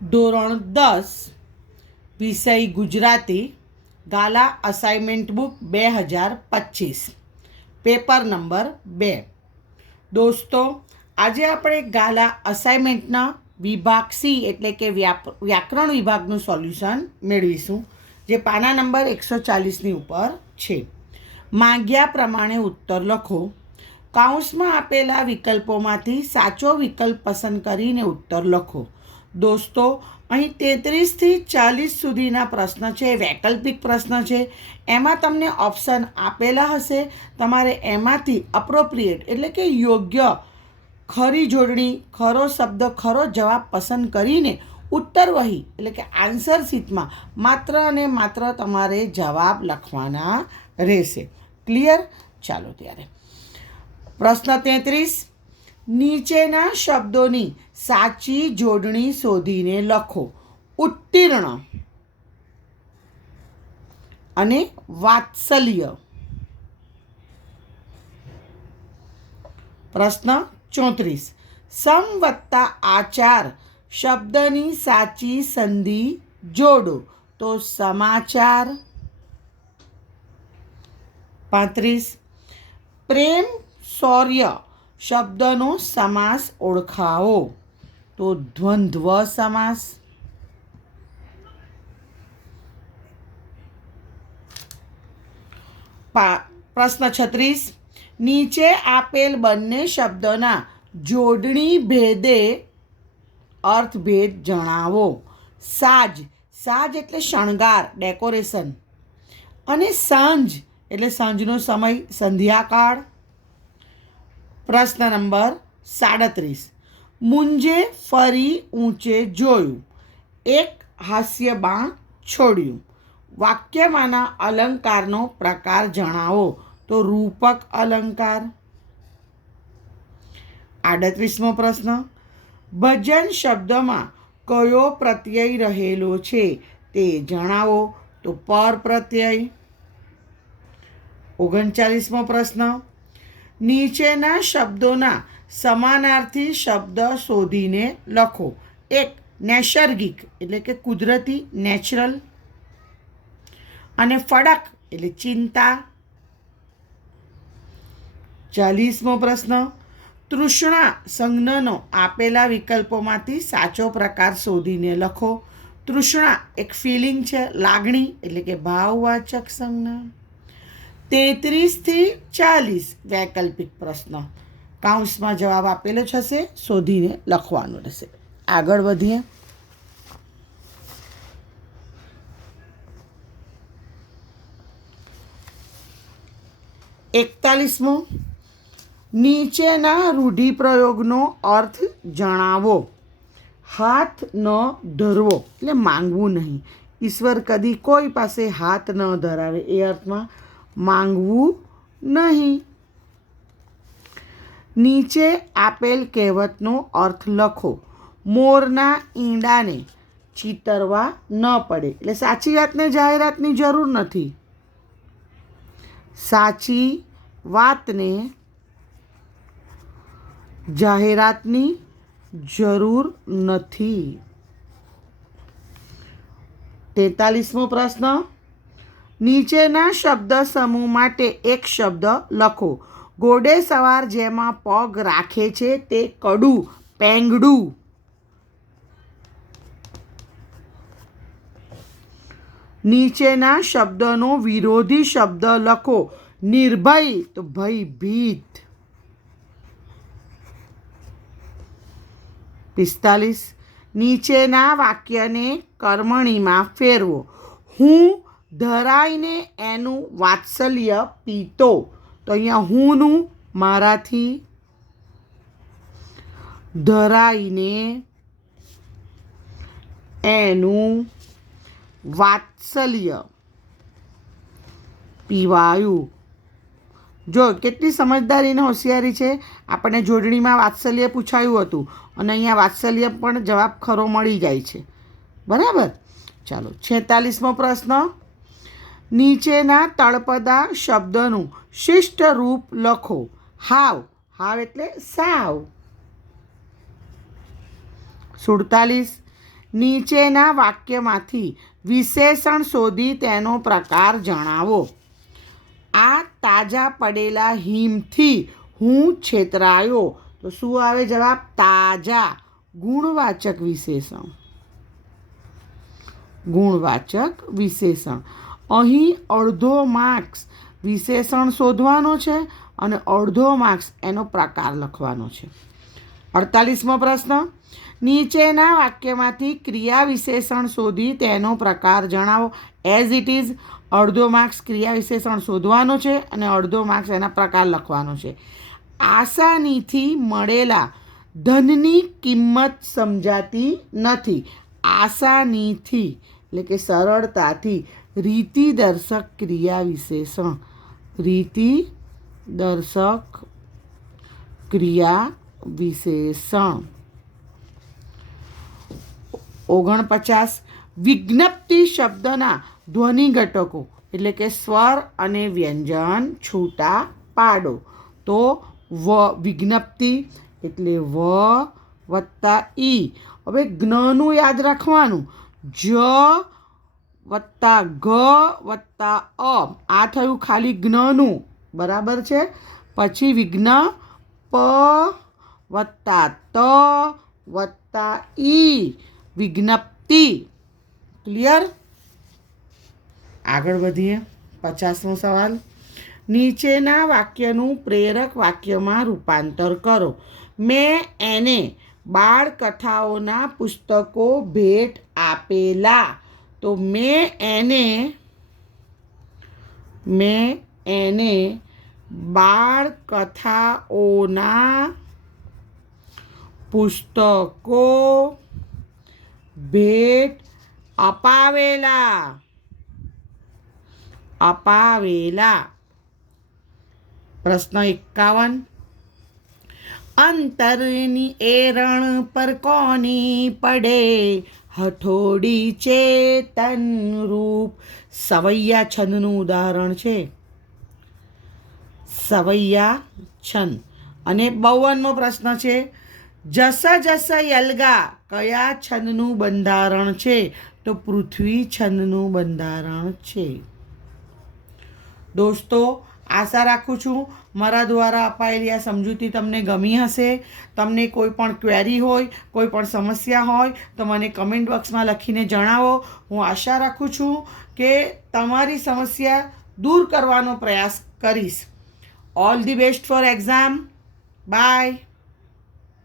ધોરણ દસ, વિષય ગુજરાતી, ગાલા અસાઇનમેન્ટ બુક બે હજાર પચીસ. પેપર નંબર બે. દોસ્તો, આજે આપણે ગાલા અસાઇનમેન્ટના વિભાગ સી એટલે કે વ્યાકરણ વિભાગનું સોલ્યુશન મેળવીશું, જે પાના નંબર એકસો ચાલીસની ઉપર છે. માંગ્યા પ્રમાણે ઉત્તર લખો. કાઉન્સમાં આપેલા વિકલ્પોમાંથી સાચો વિકલ્પ પસંદ કરીને ઉત્તર લખો. દોસ્તો, અહીં તેત્રીસથી ચાલીસ સુધીના પ્રશ્ન છે, વૈકલ્પિક પ્રશ્ન છે. એમાં તમને ઓપ્શન આપેલા હશે. તમારે એમાંથી અપ્રોપ્રિએટ એટલે કે યોગ્ય ખરી જોડણી, ખરો શબ્દ, ખરો જવાબ પસંદ કરીને ઉત્તર વહી, એટલે કે આન્સર શીટમાં માત્ર અને માત્ર તમારે જવાબ લખવાના રહેશે. ક્લિયર ચાલો ત્યારે. પ્રશ્ન તેત્રીસ. નીચેના શબ્દોની સાચી જોડણી શોધીને લખો. ઉત્તીર્ણ. અને વાત્સલ્ય. પ્રશ્ન ચોત્રીસ. સમ વત્તા આચાર શબ્દની સાચી સંધિ જોડો. તો સમાચાર? પાંત્રીસ. પ્રેમ, શૌર્ય શબ્દનો સમાસ ઓળખાવો. તો દ્વંદ્વ સમાસ. પ્રશ્ન છત્રીસ. નીચે આપેલ બંને શબ્દોના જોડણી ભેદે અર્થભેદ જણાવો. સાજ સાજ એટલે શણગાર, ડેકોરેશન. અને સાંજ એટલે સાંજનો સમય, સંધ્યાકાળ. પ્રશ્ન નંબર સાડત્રીસ. મુંજે ફરી ઊંચે જોયું. એક હાસ્ય બાણ છોડ્યું. વાક્યમાંના અલંકારનો પ્રકાર જણાવો તો રૂપક અલંકાર. આડત્રીસમો પ્રશ્ન. ભજન શબ્દમાં કયો પ્રત્યય રહેલો છે તે જણાવો તો પર પ્રત્યય. ઓગણચાલીસમો પ્રશ્ન. નીચેના શબ્દોના સમાનાર્થી શબ્દ શોધીને લખો. એક, નૈસર્ગિક, એટલે કે કુદરતી, નેચરલ. અને ફડક, એટલે ચિંતા. ચાલીસમો પ્રશ્ન, તૃષ્ણા સંજ્ઞનો આપેલા વિકલ્પોમાંથી સાચો પ્રકાર શોધીને લખો. તૃષ્ણા એક ફિલિંગ છે, લાગણી, એટલે કે ભાવવાચક સંજ્ઞા. તેત્રીસથી ચાલીસ વૈકલ્પિક પ્રશ્ન. કાઉન્સમાં જવાબ આપેલો હશે, શોધીને લખવાનો રહેશે. આગળ વધીએ. એકતાલીસમો. નીચેના રૂઢિપ્રયોગનો અર્થ જણાવો. હાથ ન ધરવો, એટલે માંગવું નહીં. ઈશ્વર કદી કોઈ પાસે હાથ ન ધરાવે, એ અર્થમાં માંગવું નહીં. નીચે આપેલ કહેવતનો અર્થ લખો. મોરના ઈંડાને ચીતરવા ન પડે. એટલે સાચી વાતને જાહેરાતની જરૂર નથી. સાચી વાતને જાહેરાતની જરૂર નથી. તેતાલીસમો પ્રશ્ન. નીચેના શબ્દ સમૂહ માટે એક શબ્દ લખો. ઘોડે સવાર જેમાં પગ રાખે છે તે કડું, પેંગડું. નીચેના શબ્દનો વિરોધી શબ્દ લખો. નિર્ભય, તો ભયભીત પિસ્તાલીસ. નીચેના વાક્યને કર્મણીમાં ફેરવો. હું ધરાઈને એનું વાત્સલ્ય પીતો. તો અહીંયા હુંનું મારાથી ધરાઈને એનું વાત્સલ્ય પીવાયું. જો, કેટલી સમજદારી અને હોશિયારી છે. આપણને જોડણીમાં વાત્સલ્ય પૂછાયું હતું અને અહીંયા વાત્સલ્ય પણ જવાબ ખરો મળી જાય છે. બરાબર? ચાલો, છેતાલીસમો પ્રશ્ન. નીચેના તળપદા શબ્દનું શિષ્ટ રૂપ લખો. હાવ. હાવ એટલે સાવ. સુડતાલીસ. નીચેના વાક્યમાંથી વિશેષણ શોધી તેનો પ્રકાર જણાવો. આ તાજા પડેલા હિમથી હું છેતરાયો. તો શું આવે જવાબ? તાજા. ગુણવાચક વિશેષણ. ગુણવાચક વિશેષણ. અહીં અડધો માર્ક્સ વિશેષણ શોધવાનો છે અને અડધો માર્ક્સ એનો પ્રકાર લખવાનો છે. અડતાલીસમો પ્રશ્ન. નીચેના વાક્યમાંથી ક્રિયા વિશેષણ શોધી તેનો પ્રકાર જણાવો. એઝ ઇટ ઇઝ અડધો માર્ક્સ ક્રિયા વિશેષણ શોધવાનો છે અને અડધો માર્ક્સ એના પ્રકાર લખવાનો છે. આસાનીથી મળેલા ધનની કિંમત સમજાતી નથી. આસાનીથી, એટલે કે સરળતાથી રીતિ દર્શક ક્રિયા વિશેષણ. રીતિ દર્શક ક્રિયા વિશેષણ. ઓગણપચાસ. વિજ્ઞપ્તિ શબ્દના ધ્વનિ ઘટકો એટલે કે સ્વર અને વ્યંજન છૂટા પાડો. તો વ વિજ્ઞપ્તિ એટલે વ વત્તા ઈ. હવે જ્ઞનું યાદ રાખવાનું. જ વત્તા ઘ વત્તા અ. આ થયું ખાલી જ્ઞનું. બરાબર છે? પછી વિઘ્ન પ વત્તા ત વત્તા ઈ. વિજ્ઞપ્તિ ક્લિયર આગળ વધીએ. પચાસમો સવાલ. નીચેના વાક્યનું પ્રેરક વાક્યમાં રૂપાંતર કરો. મેં એને બાળકથાઓના પુસ્તકો ભેટ આપેલા. તો મેં એને મેં એને બાળકથાઓના પુસ્તકો ભેટ અપાવેલા. અપાવેલા. પ્રશ્ન એકાવન. અંતરની એરણ પર કોની પડે? હઠોડી ચેતન રૂપ. સવૈયા છંદનું ઉદાહરણ છે. સવૈયા છંદ. અને બાવનમો પ્રશ્ન છે, જસ જસ યલગા કયા છંદનું બંધારણ છે? તો પૃથ્વી છંદનું બંધારણ છે. દોસ્તો આશા રાખું છું મારા દ્વારા અપાયેલી આ સમજૂતી તમને ગમી હશે. તમને કોઈ પણ ક્વેરી હોય, કોઈ પણ સમસ્યા હોય, તો મને કમેન્ટ બોક્સમાં લખીને જણાવો. હું આશા રાખું છું કે તમારી સમસ્યા દૂર કરવાનો પ્રયાસ કરીશ. All the best for exam bye